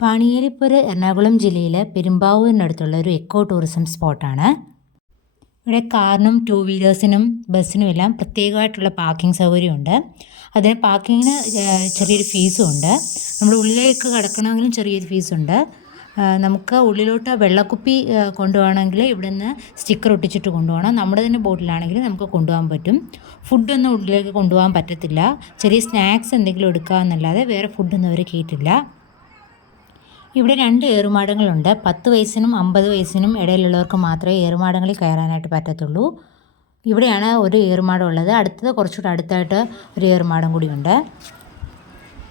പാണിയേലിപ്പുര എറണാകുളം ജില്ലയിലെ പെരുമ്പാവൂരിനടുത്തുള്ള ഒരു eco tourism സ്പോട്ടാണ്. ഇവിടെ കാറിനും 2 വീലേഴ്സിനും ബസ്സിനും എല്ലാം പ്രത്യേകമായിട്ടുള്ള പാർക്കിംഗ് സൗകര്യമുണ്ട്. അതിന് പാർക്കിങ്ങിന് ചെറിയൊരു ഫീസും ഉണ്ട്. നമ്മൾ ഉള്ളിലേക്ക് കടക്കണമെങ്കിലും ചെറിയൊരു ഫീസുണ്ട്. നമുക്ക് ഉള്ളിലോട്ട് വെള്ളക്കുപ്പി കൊണ്ടുപോകണമെങ്കിൽ ഇവിടെ നിന്ന് സ്റ്റിക്കർ ഒട്ടിച്ചിട്ട് കൊണ്ടുപോകണം. നമ്മുടെ തന്നെ ബോട്ടിലാണെങ്കിൽ നമുക്ക് കൊണ്ടുപോകാൻ പറ്റും. ഫുഡൊന്നും ഉള്ളിലേക്ക് കൊണ്ടുപോകാൻ പറ്റത്തില്ല. ചെറിയ സ്നാക്സ് എന്തെങ്കിലും എടുക്കാമെന്നല്ലാതെ വേറെ ഫുഡൊന്നും അവർ കയറ്റില്ല. ഇവിടെ 2 ഏറുമാടങ്ങളുണ്ട്. 10 വയസ്സിനും 50 വയസ്സിനും ഇടയിലുള്ളവർക്ക് മാത്രമേ ഏറുമാടങ്ങളിൽ കയറാനായിട്ട് പറ്റത്തുള്ളൂ. ഇവിടെയാണ് ഒരു ഏറുമാടം ഉള്ളത്. അടുത്തത് കുറച്ചുകൂടെ അടുത്തായിട്ട് ഒരു ഏറുമാടം കൂടിയുണ്ട്.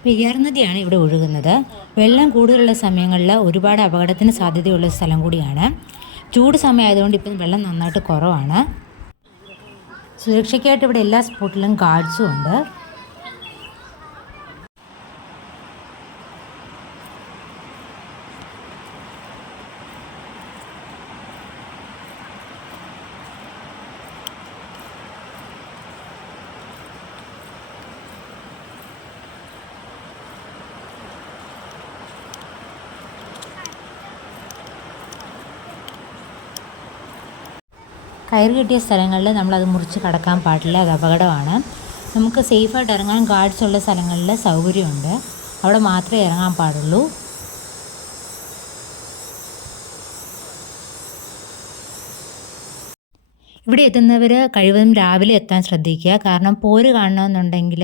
പെരിയാർ നദിയാണ് ഇവിടെ ഒഴുകുന്നത്. വെള്ളം കൂടുതലുള്ള സമയങ്ങളിൽ ഒരുപാട് അപകടത്തിന് സാധ്യതയുള്ള സ്ഥലം കൂടിയാണ്. ചൂട് സമയമായതുകൊണ്ട് ഇപ്പം വെള്ളം നന്നായിട്ട് കുറവാണ്. സുരക്ഷയ്ക്കായിട്ട് ഇവിടെ എല്ലാ സ്പോട്ടിലും ഗാർഡ്സും ഉണ്ട്. കയറ് കെട്ടിയ സ്ഥലങ്ങളിൽ നമ്മളത് മുറിച്ച് കടക്കാൻ പാടില്ല, അത് അപകടമാണ്. നമുക്ക് സേഫായിട്ട് ഇറങ്ങാൻ ഗാർഡ്സ് ഉള്ള സ്ഥലങ്ങളിൽ സൗകര്യമുണ്ട്, അവിടെ മാത്രമേ ഇറങ്ങാൻ പാടുള്ളൂ. ഇവിടെ എത്തുന്നവർ കഴിവതും രാവിലെ എത്താൻ ശ്രദ്ധിക്കുക. കാരണം പോര് കാണണമെന്നുണ്ടെങ്കിൽ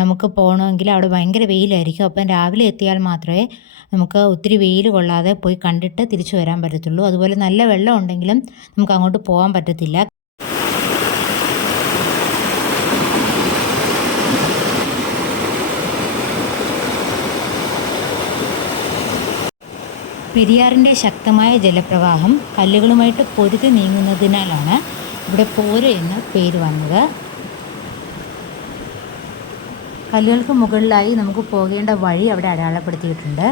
നമുക്ക് പോകണമെങ്കിൽ അവിടെ ഭയങ്കര വെയിലായിരിക്കും. അപ്പം രാവിലെ എത്തിയാൽ മാത്രമേ നമുക്ക് ഒത്തിരി വെയിൽ കൊള്ളാതെ പോയി കണ്ടിട്ട് തിരിച്ചു വരാൻ പറ്റത്തുള്ളൂ. അതുപോലെ നല്ല വെള്ളം ഉണ്ടെങ്കിലും നമുക്ക് അങ്ങോട്ട് പോകാൻ പറ്റത്തില്ല. പെരിയാറിൻ്റെ ശക്തമായ ജലപ്രവാഹം കല്ലുകളുമായിട്ട് പൊരുതി നീങ്ങുന്നതിനാലാണ് ഇവിടെ പോര് എന്ന പേര് വന്നത്. കല്ലുകൾക്ക് മുകളിലായി നമുക്ക് പോകേണ്ട വഴി അവിടെ അടയാളപ്പെടുത്തിയിട്ടുണ്ട്.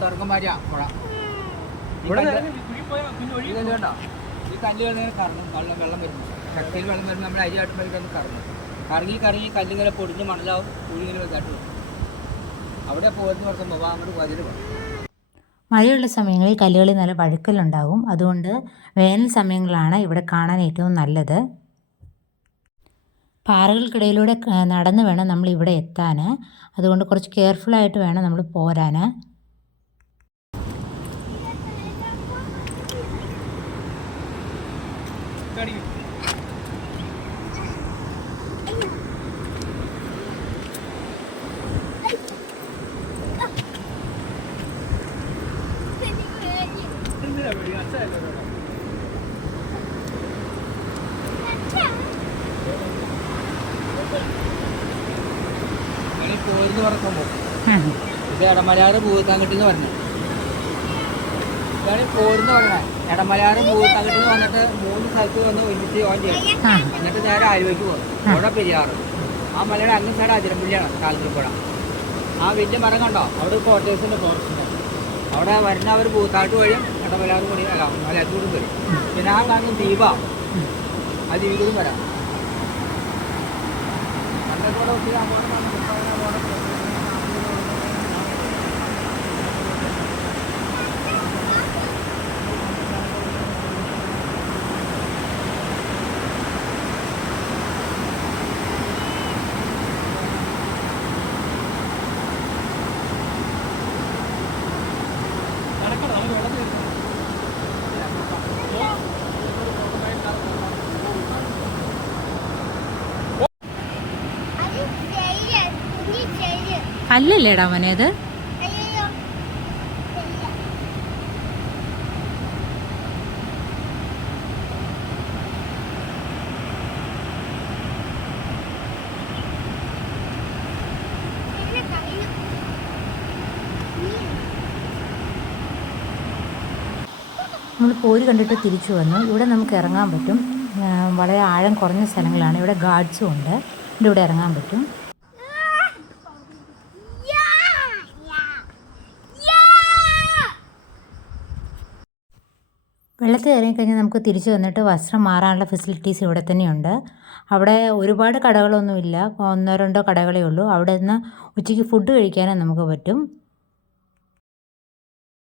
തുറക്കം പാടിയ പുഴ ഇതുണ്ടോ, ഈ കല്ലുകൾ കറങ്ങും. വെള്ളം വരുന്നു, ശക്തിയിൽ വെള്ളം വരുമ്പോൾ നമ്മൾ അരി ആട്ടുമ്പോഴേക്കൊന്ന് കറങ്ങും. കറങ്ങി കല്ലിങ്ങനെ പൊടിഞ്ഞ് മണലാവും, കുഴിങ്ങനെ വലുതായിട്ട് അവിടെ പോരുന്ന കുറച്ച് അങ്ങോട്ട് വതിൽ പോകും. മഴയുള്ള സമയങ്ങളിൽ കല്ലുകളിൽ നല്ല വഴുക്കലുണ്ടാവും. അതുകൊണ്ട് വേനൽ സമയങ്ങളാണ് ഇവിടെ കാണാൻ ഏറ്റവും നല്ലത്. പാറകൾക്കിടയിലൂടെ നടന്ന് വേണം നമ്മൾ ഇവിടെ എത്താൻ. അതുകൊണ്ട് കുറച്ച് കെയർഫുള്ളായിട്ട് വേണം നമ്മൾ പോരാൻ. പോരുന്ന് പറക്കുമ്പോൾ ഇത് ഇടമലയാറ് ഭൂത്താങ്കട്ടിന്ന് പറഞ്ഞു. ഇതാണ് പോരുന്ന് പറഞ്ഞത്. ഇടമലയാറ് ഭൂത്താങ്കട്ടിന്ന് വന്നിട്ട് 3 സ്ഥലത്ത് വന്ന് ഒരുമിച്ച് ജോയിൻ ചെയ്യും. എന്നിട്ട് നേരെ ആലുവയ്ക്ക് പോകും. അവിടെ പെരിയാറ് ആ മലയുടെ അങ്ങ് സൈഡ് അതിരമ്പള്ളിയാണ് കാൽക്കുളപ്പുഴ. ആ വലിയ മരം കണ്ടോ, അവിടെ കോട്ടേഴ്സിൻ്റെ ഫോറസ്റ്റിൻ്റെ അവിടെ വരുന്നവർ പൂത്താട്ട് വഴിയും കടമലാറും കൂടി അല്ല മലയാറ്റൂടും വരും. പിന്നെ ആ കാണുന്ന ദ്വീപാണ്, ആ ദ്വീപിലും വരാം. അങ്ങോട്ട് ഒത്തിരി അങ്ങോട്ട് കല്ലല്ലേടാ മോനെ അത്? നമ്മൾ പോര് കണ്ടിട്ട് തിരിച്ചു വന്നു. ഇവിടെ നമുക്ക് ഇറങ്ങാൻ പറ്റും. വളരെ ആഴം കുറഞ്ഞ സ്ഥലങ്ങളാണ്. ഇവിടെ ഗാർഡ്സും ഉണ്ട്. ഇവിടെ ഇറങ്ങാൻ പറ്റും. വെള്ളത്തിൽ ഇറങ്ങിക്കഴിഞ്ഞാൽ നമുക്ക് തിരിച്ചു വന്നിട്ട് വസ്ത്രം മാറാനുള്ള ഫെസിലിറ്റീസ് ഇവിടെ തന്നെയുണ്ട്. അവിടെ ഒരുപാട് കടകളൊന്നുമില്ല, 1-2 കടകളേ ഉള്ളൂ. അവിടെ നിന്ന് ഉച്ചയ്ക്ക് ഫുഡ് കഴിക്കാനും നമുക്ക് പറ്റും.